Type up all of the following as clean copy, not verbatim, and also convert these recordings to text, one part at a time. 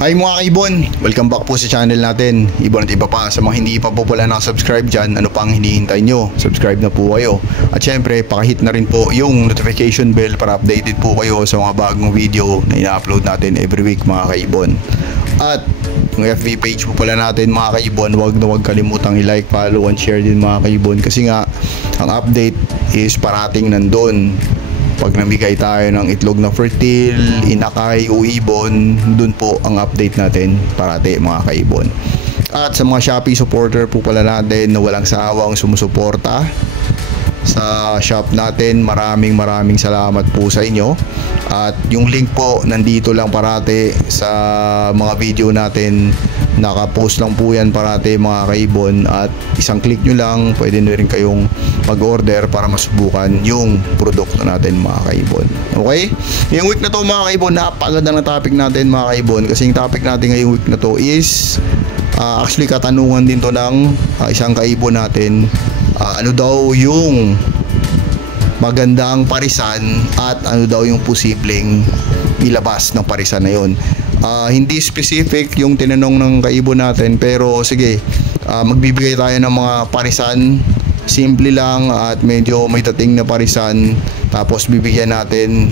Hi mga kaibon! Welcome back po sa channel natin. Iba at iba pa sa mga hindi pa po pala nakasubscribe dyan, ano pang hinihintay nyo? Subscribe na po kayo. At syempre, pakihit na rin po yung notification bell para updated po kayo sa mga bagong video na ina-upload natin every week mga kaibon. At yung FB page po pala natin mga kaibon, huwag kalimutang i-like, follow, and share din mga kaibon. Kasi nga, ang update is parating nandun. Pag namigay tayo ng itlog na fertile, inakay o ibon, dun po ang update natin parati mga kaibon. At sa mga Shopee supporter po pala natin na walang sawang sumusuporta sa shop natin, maraming salamat po sa inyo. At yung link po nandito lang parati sa mga video natin, nakapost lang po yan parati mga kaibon. At isang click nyo lang, pwede na rin kayong mag-order para masubukan yung produkto natin mga kaibon. Okay? Yung week na to mga kaibon, napakaganda ng topic natin mga kaibon. Kasi yung topic natin ngayong week na to is actually katanungan din to ng isang kaibon natin. Ano daw yung magandang parisan at ano daw yung posibleng ilabas ng parisan na yun. Hindi specific yung tinanong ng kaibon natin, pero sige, magbibigay tayo ng mga parisan. Simple lang at medyo may dating na parisan. Tapos bibigyan natin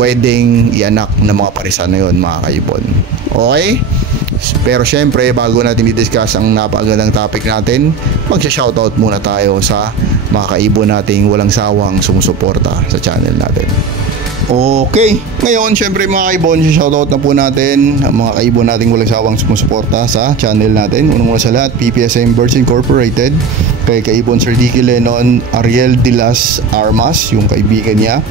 pwedeng ianak ng mga parisan na yun mga kaibon. Okay? Pero syempre, bago natin i-discuss ang napakagandang topic natin, magsha-shoutout muna tayo sa mga kaibon nating walang sawang sumusuporta sa channel natin. Okay, ngayon syempre mga kaibon, shoutout na po natin ang mga kaibon nating walang sawang sumusuporta sa channel natin. Unang-una sa lahat, PPSM Birds Incorporated, kay kaibon Sir Dicky Lenon, Ariel de las Armas, yung kaibigan niya,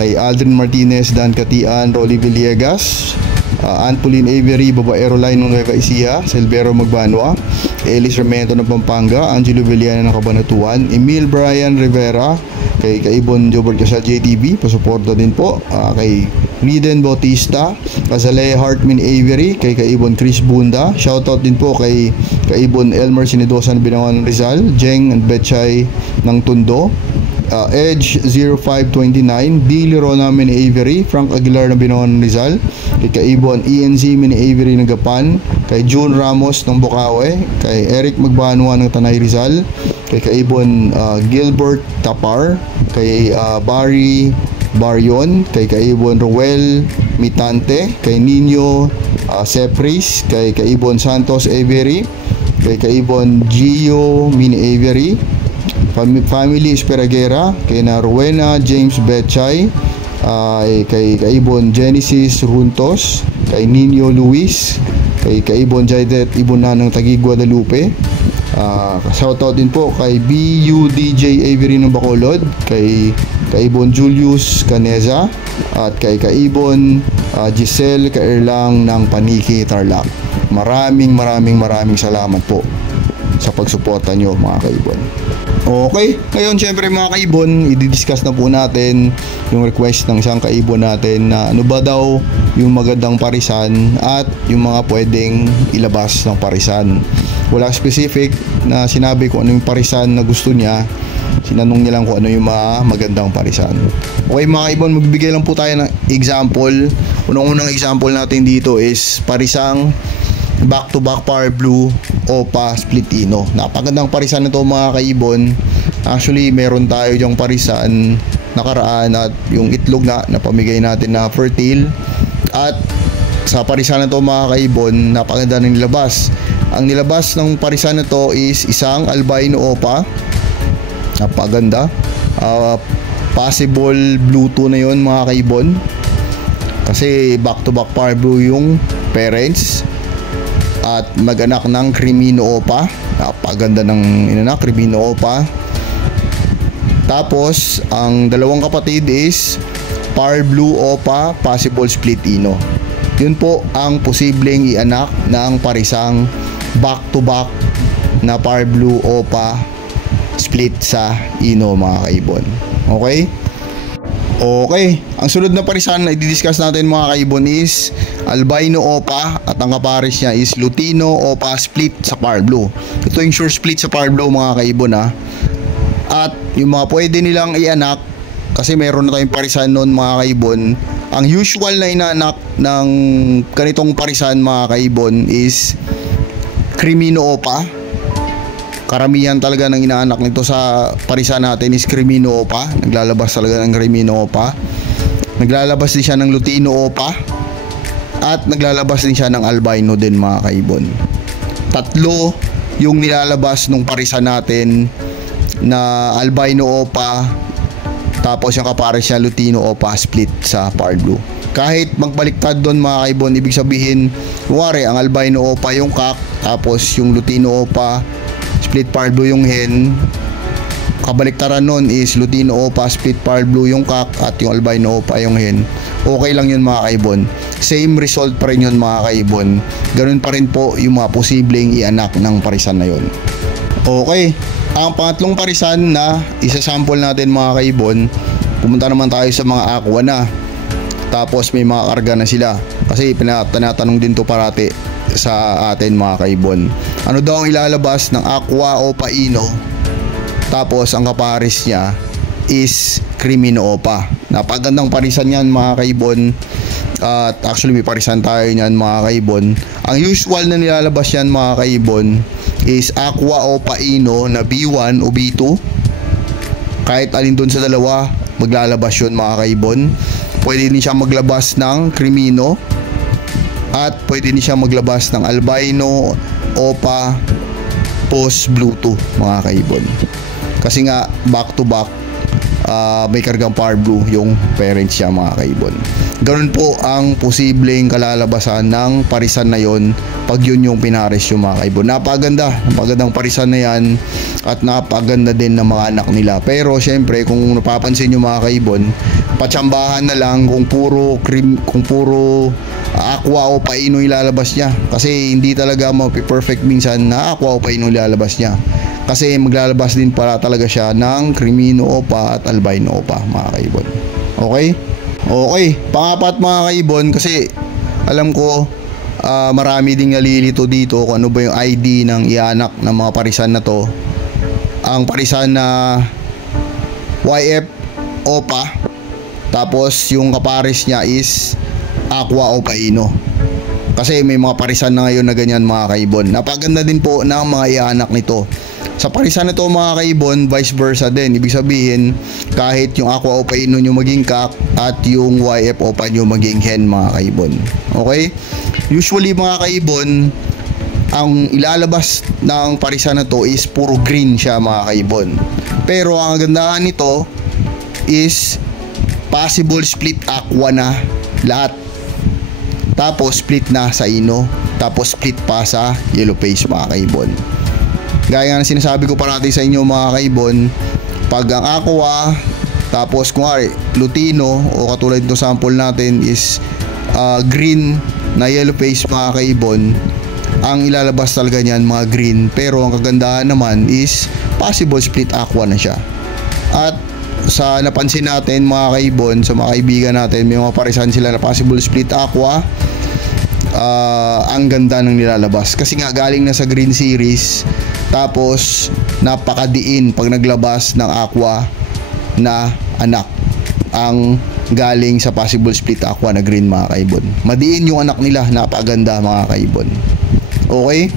kay Aldrin Martinez, Dan Katian, Rolly Villegas, Ann Pauline Avery, Babaero Line ng Nueva Ecija, Silvero Magbanwa, Elis Remento ng Pampanga, Angelo Villana ng Cabanatuan, Emil Brian Rivera, kay kaibon Jobert Casal JTV, pasuporta din po, kay Riden Bautista, Azalea Hartman Avery, kay kaibon Chris Bunda, shoutout din po kay kaibon Elmer Sinidosa ng Binangon Rizal, Jeng and Betchay ng Tondo, Edge 0529, Billy Rona Mini Avery, Frank Aguilar ng Binangon Rizal, kay kaibon ENZ Mini Avery ng Gapan, kay June Ramos ng Bukawe, kay Eric Magbanwa ng Tanay Rizal, kay kaibon Gilbert Tapar, kay Barry Baryon, kay kaibon Roel Mitante, kay Nino Sepris, kay kaibon Santos Avery, kay kaibon Gio Mini Avery, Family Esperagera, kay na Rowena James Betchay, kay kaibon Genesis Runtos, kay Nino Luis, kay kaibon Jaidet Ibuna ng Taguig Guadalupe, shoutout din po kay BUDJ Avery ng Bacolod, kay kaibon Julius Caneza, at kay kaibon Giselle Kaerlang ng Paniki Tarlac. Maraming salamat po sa pagsuporta nyo mga kaibon. Okay, ngayon syempre mga kaibon, i-discuss na po natin yung request ng isang kaibon natin na ano ba daw yung magandang parisan at yung mga pwedeng ilabas ng parisan. Wala specific na sinabi kung ano yung parisan na gusto niya, sinanong niya lang kung ano yung mga magandang parisan. Okay mga kaibon, magbibigay lang po tayo ng example. Unang example natin dito is parisang back to back Power Blue Opa Split Ino. Napagandang parisan nito mga kaibon. Actually meron tayo yung parisan nakaraan at yung itlog na napamigay natin na fertile. At sa parisan na to mga kaibon, napaganda ng nilabas. Ang nilabas ng parisan na to is isang albino opa. Napaganda. Possible blue 2 na yon mga kaibon. Kasi back to back Power Blue yung parents. At mag-anak ng Crimino Opa. Napaganda ng inanak, Crimino Opa. Tapos ang dalawang kapatid is Power Blue Opa, possible Split Ino. Yun po ang posibleng ianak ng parisang back to back na Power Blue Opa split sa Ino mga kaibon. Okay? Okay, ang sunod na parisan na i-discuss natin mga kaibon is albino opa at ang kapares niya is lutino opa split sa Power Blue. Ito yung sure split sa Power Blue mga kaibon ha. At yung mga pwede nilang ianak, kasi meron na tayong parisan noon mga kaibon, Ang usual na inaanak ng ganitong parisan mga kaibon is Crimino Opa. Karamihan talaga ng inaanak nito sa parisan natin is Crimino Opa. Naglalabas talaga ng Crimino Opa. Naglalabas din siya ng Lutino Opa. At naglalabas din siya ng albino din mga kaibon. Tatlo yung nilalabas nung parisan natin na albino Opa, tapos yung kapares niya Lutino Opa split sa Par Blue. Kahit magbaliktad doon mga kaibon, ibig sabihin kuwari ang albino Opa yung cock, tapos yung Lutino Opa split Par Blue yung hen. Kabaliktaran nun is Lutino Opa split Par Blue yung cock at yung albino Opa yung hen. Okay lang yun mga kaibon. Same result pa rin yun mga kaibon. Ganun pa rin po yung mga posibleng ianak ng parisan na yun. Okay, ang pangatlong parisan na isa-sample natin mga kaibon, pumunta naman tayo sa mga aqua na. Tapos may mga karga na sila. Kasi tinatanong din to parati sa atin mga kaibon. Ano daw ang ilalabas ng aqua o paino? Tapos ang kapares niya is Crimino Opa. Napagandang parisan yan mga kaibon. At actually may parisan tayo niyan mga kaibon. Ang usual na nilalabas yan mga kaibon is aqua o paino na B1 o B2. Kahit alin doon sa dalawa maglalabas yun mga kaibon. Pwede din siya maglabas ng Crimino at pwede din siya maglabas ng albino Opa post Bluetooth mga kaibon. Kasi nga back to back may kargang Par Blue yung parents siya mga kaibon. Ganun po ang posibleng kalalabasan ng parisan na yon pag yun yung pinares yung mga kaibon. Napagandang parisan na yan at napaganda din ng mga anak nila. Pero syempre kung napapansin nyo mga kaibon, patsambahan na lang kung puro aqua o paino ilalabas niya. Kasi hindi talaga perfect minsan na aqua o paino ilalabas niya. Kasi maglalabas din para talaga siya ng Crimino Opa at albino Opa mga kaibon. Okay? Okay, pangapat mga kaibon, kasi alam ko marami ding nalilito dito kung ano ba yung ID ng ianak ng mga parisan na to. Ang parisan na YF Opa, tapos yung kapares niya is aqua o paino. Kasi may mga parisan na ngayon na ganyan mga kaibon. Napaganda din po ng mga ianak nito. Sa parisan na to mga kaibon, vice versa din. Ibig sabihin, kahit yung aqua o paino nyo maging cock at yung YF opa nyo maging hen mga kaibon. Okay? Usually mga kaibon, ang ilalabas ng parisan na to is puro green siya mga kaibon. Pero ang kagandahan nito is possible split aqua na lahat. Tapos split na sa ino. Tapos split pa sa yellow face mga kaibon. Gaya nga na sinasabi ko parati sa inyo mga kaibon, pag ang aqua, tapos kunwari Lutino o katulad nito sample natin is green na yellow face mga kaibon, ang ilalabas talaga niyan mga green. Pero ang kagandahan naman is possible split aqua na siya. At sa napansin natin mga kaibon, sa mga kaibigan natin, may mga parisan sila na possible split aqua. Ang ganda ng nilalabas kasi nga galing na sa green series, tapos napakadiin pag naglabas ng aqua na anak ang galing sa possible split aqua na green mga kaibon. Madiin yung anak nila, napaganda mga kaibon. Okay?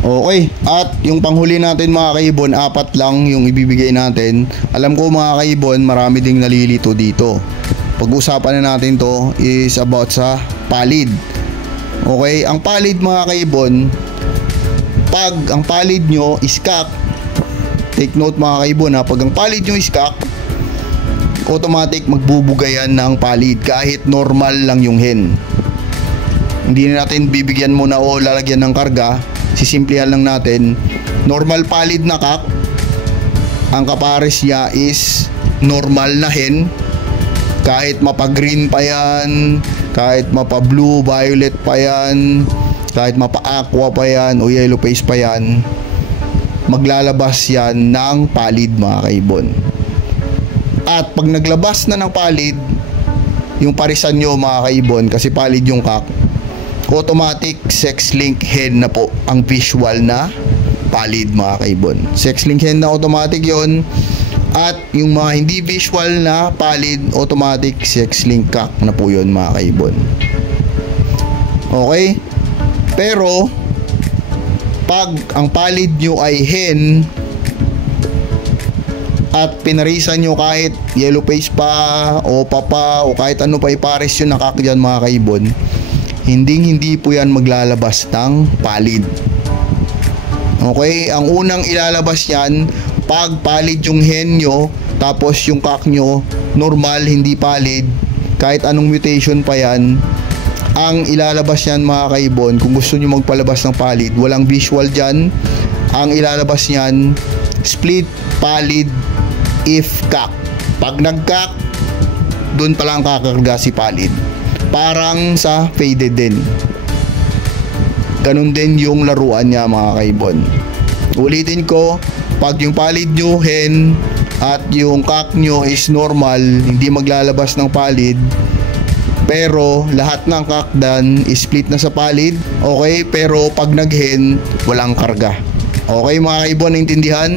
Okay, at yung panghuli natin mga kaibon, 4 lang yung ibibigay natin. Alam ko mga kaibon, marami ding nalilito dito. Pag-usapan na natin to is about sa palid. Okay, ang palid mga kaibon, pag ang palid nyo is cock, take note mga kaibon ha, pag ang palid nyo is cock, automatic magbubugayan ng palid kahit normal lang yung hen. Hindi na natin bibigyan muna o lalagyan ng karga, sisimplihan lang natin. Normal palid na cock, ang kapares niya is normal na hen. Kahit mapa-green pa yan, kahit mapa-blue, violet pa yan, kahit mapa-aqua pa yan o yellow face pa yan, maglalabas yan ng palid mga kaibon. At pag naglabas na ng palid yung parisan nyo mga kaibon, kasi palid yung cock, automatic sex link hen na po ang visual na palid mga kaibon. Sex link hen na automatic yon. At yung mga hindi visual na palid, automatic sex link cock na po yun mga kaibon. Okay? Pero pag ang palid nyo ay hen at pinarisan nyo kahit yellow face pa o papa o kahit ano pa ipares yun na cock dyan mga kaibon, hindi po yan maglalabas ng palid. Okay? Ang unang ilalabas yan pag palid yung hen nyo, tapos yung cock nyo normal, hindi palid, kahit anong mutation pa yan, ang ilalabas yan mga kaibon, kung gusto nyo magpalabas ng palid, walang visual dyan, ang ilalabas yan split palid if cock. Pag nag-cock, dun palang kakarga si palid, parang sa faded din. Ganun din yung laruan niya mga kaibon. Ulitin ko, pag yung palid nyo hen at yung cock nyo is normal, hindi maglalabas ng palid, pero lahat ng cock dan is split na sa palid, okay? Pero pag nag-hen, walang karga. Okay mga kaibon, naintindihan?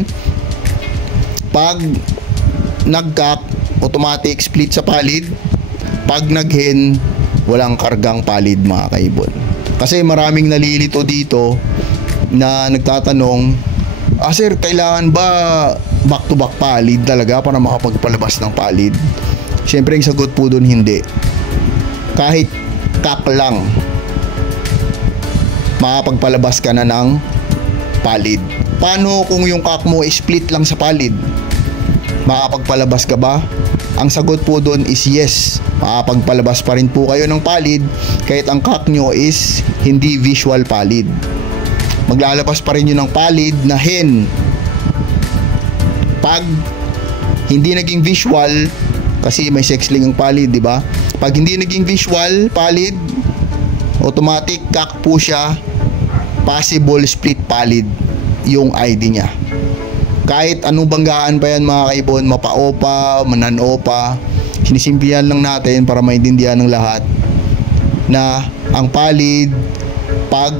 Pag nag-cock, automatic split sa palid. Pag nag-hen, walang kargang palid mga kaibon. Kasi maraming nalilito dito na nagtatanong, sir, kailangan ba back to back palid talaga para makapagpalabas ng palid? Siyempre yung sagot po dun, hindi. Kahit cock lang, makapagpalabas ka na ng palid. Paano kung yung cock mo split lang sa palid? Makapagpalabas ka ba? Ang sagot po dun is yes. Makapagpalabas pa rin po kayo ng palid kahit ang cock nyo is hindi visual palid. Maglalabas pa rin yun ng palid na hen. Pag hindi naging visual, kasi may sex link ang palid, di ba? Pag hindi naging visual palid, automatic cock po siya, possible split palid yung ID niya. Kahit anong banggaan pa yan mga kaibon, mapa-opa, manan-opa, sinisimplihan lang natin para maintindihan ng lahat na ang palid, pag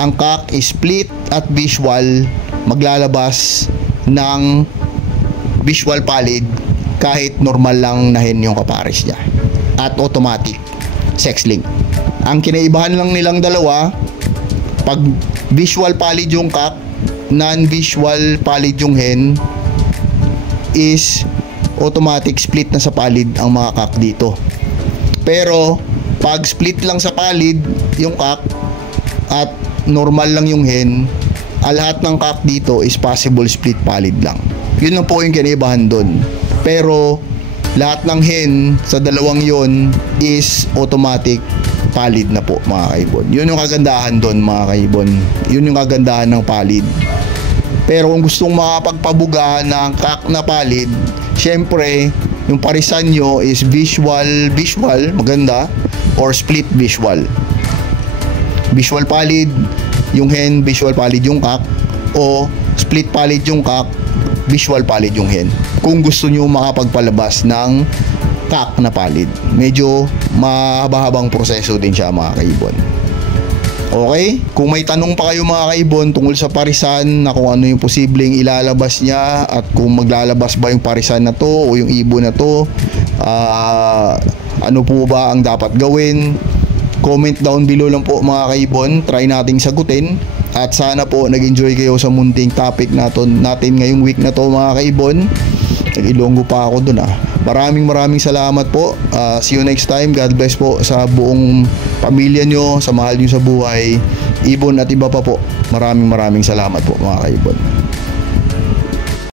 ang cock is split at visual, maglalabas ng visual palid kahit normal lang na hen yung kapares niya, at automatic sex link. Ang kinaibahan lang nilang dalawa, pag visual palid yung cock, non-visual palid yung hen, is automatic split na sa palid ang mga cock dito. Pero pag split lang sa palid yung cock at normal lang yung hen, lahat ng cock dito is possible split palid lang. Yun lang po yung kinaibahan doon. Pero lahat ng hen sa dalawang yon is automatic palid na po mga kaibon. Yun yung kagandahan doon mga kaibon. Yun yung kagandahan ng palid. Pero kung gustong makapagpabuga ng cock na palid, syempre yung parisan nyo is visual maganda, or split visual. Visual palid yung hen, visual palid yung cock, o split palid yung cock, visual palid yung hen. Kung gusto nyo makapagpalabas ng cock na palid, medyo mahaba-habang proseso din siya mga kaibon. Okay? Kung may tanong pa kayo mga kaibon tungkol sa parisan, na kung ano yung posibleng ilalabas niya, at kung maglalabas ba yung parisan na to o yung ibon na to, ano po ba ang dapat gawin, comment down below lang po mga kaibon. Try nating sagutin. At sana po nag-enjoy kayo sa munting topic natin ngayong week na to mga kaibon. Nag-Ilonggo pa ako dun Maraming salamat po. See you next time. God bless po sa buong pamilya nyo, sa mahal nyo sa buhay, ibon at iba pa po. Maraming salamat po mga kaibon.